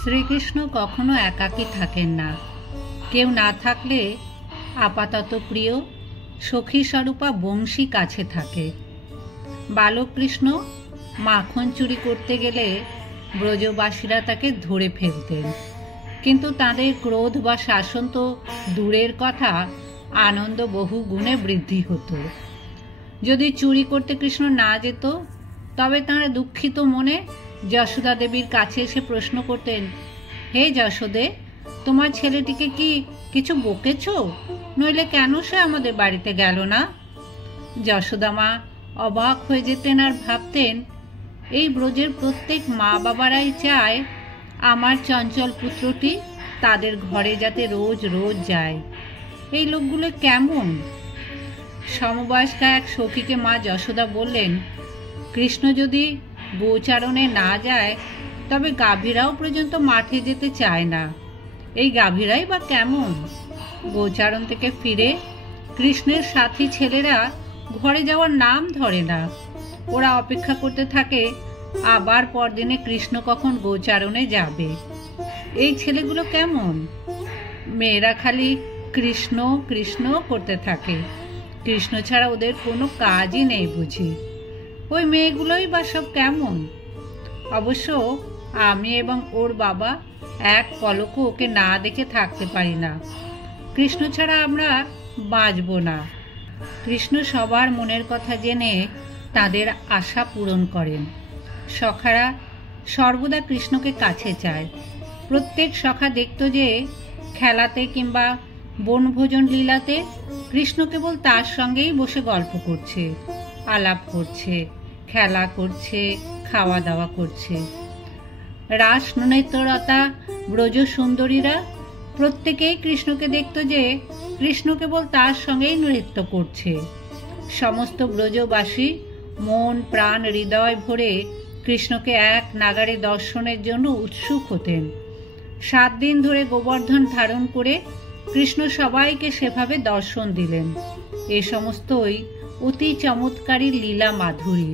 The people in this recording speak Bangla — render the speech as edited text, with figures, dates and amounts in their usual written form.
শ্রীকৃষ্ণ কখনো একাকী থাকেন না। কেউ না থাকলে আপাতত প্রিয় সখী স্বরূপা বংশী কাছে থাকে। বালক কৃষ্ণ মাখন চুরি করতে গেলে ব্রজবাসীরা তাকে ধরে ফেলতেন, কিন্তু তাদের ক্রোধ বা শাসন তো দূরের কথা, আনন্দ বহু গুণে বৃদ্ধি হতো। যদি চুরি করতে কৃষ্ণ না যেত তবে তাঁরা দুঃখিত মনে যশোদা দেবীর কাছে এসে প্রশ্ন করতেন, হে যশোদে, তোমার ছেলেটিকে কি কিছু বকেছ? নইলে কেন সে আমাদের বাড়িতে গেল না? যশোদা মা অবাক হয়ে যেতেন আর ভাবতেন, এই ব্রজের প্রত্যেক মা বাবারাই চায় আমার চঞ্চল পুত্রটি তাদের ঘরে যাতে রোজ রোজ যায়। এই লোকগুলো কেমন? সমবয়স্কা এক সখীকে মা যশোদা বললেন, কৃষ্ণ যদি গোচারণে না যায় তবে গাভীরাও পর্যন্ত মাঠে যেতে চায় না। এই গাভীরাই বা কেমন? গোচারণ থেকে ফিরে কৃষ্ণের সাথী ছেলেরা ঘরে যাওয়ার নাম ধরে না। ওরা অপেক্ষা করতে থাকে আবার পরদিনে কৃষ্ণ কখন গোচারণে যাবে। এই ছেলেগুলো কেমন? মেয়েরা খালি কৃষ্ণ কৃষ্ণ করতে থাকে, কৃষ্ণ ছাড়া ওদের কোনো কাজই নেই বুঝি। ওই মেয়েগুলোই বা সব কেমন? অবশ্য আমি এবং ওর বাবা এক পলকও ওকে না দেখে থাকতে পারি না। কৃষ্ণ ছাড়া আমরা বাঁচব না। কৃষ্ণ সবার মনের কথা জেনে তাদের আশা পূরণ করেন। সখারা সর্বদা কৃষ্ণকে কাছে চায়। প্রত্যেক সখা দেখত যে খেলাতে কিংবা বনভোজন লীলাতে কৃষ্ণ কেবল তার সঙ্গেই বসে গল্প করছে, আলাপ করছে, খেলা করছে, খাওয়া দাওয়া করছে। রাস নৃত্যরতা ব্রজ সুন্দরীরা প্রত্যেকেই কৃষ্ণকে দেখত যে কৃষ্ণ কেবল তার সঙ্গেই নৃত্য করছে। সমস্ত ব্রজবাসী মন প্রাণ হৃদয় ভরে কৃষ্ণকে এক নাগাড়ে দর্শনের জন্য উৎসুক হতেন। 7 দিন ধরে গোবর্ধন ধারণ করে কৃষ্ণ সবাইকে সেভাবে দর্শন দিলেন। এ সমস্তই অতি চমৎকারী লীলা মাধুরী।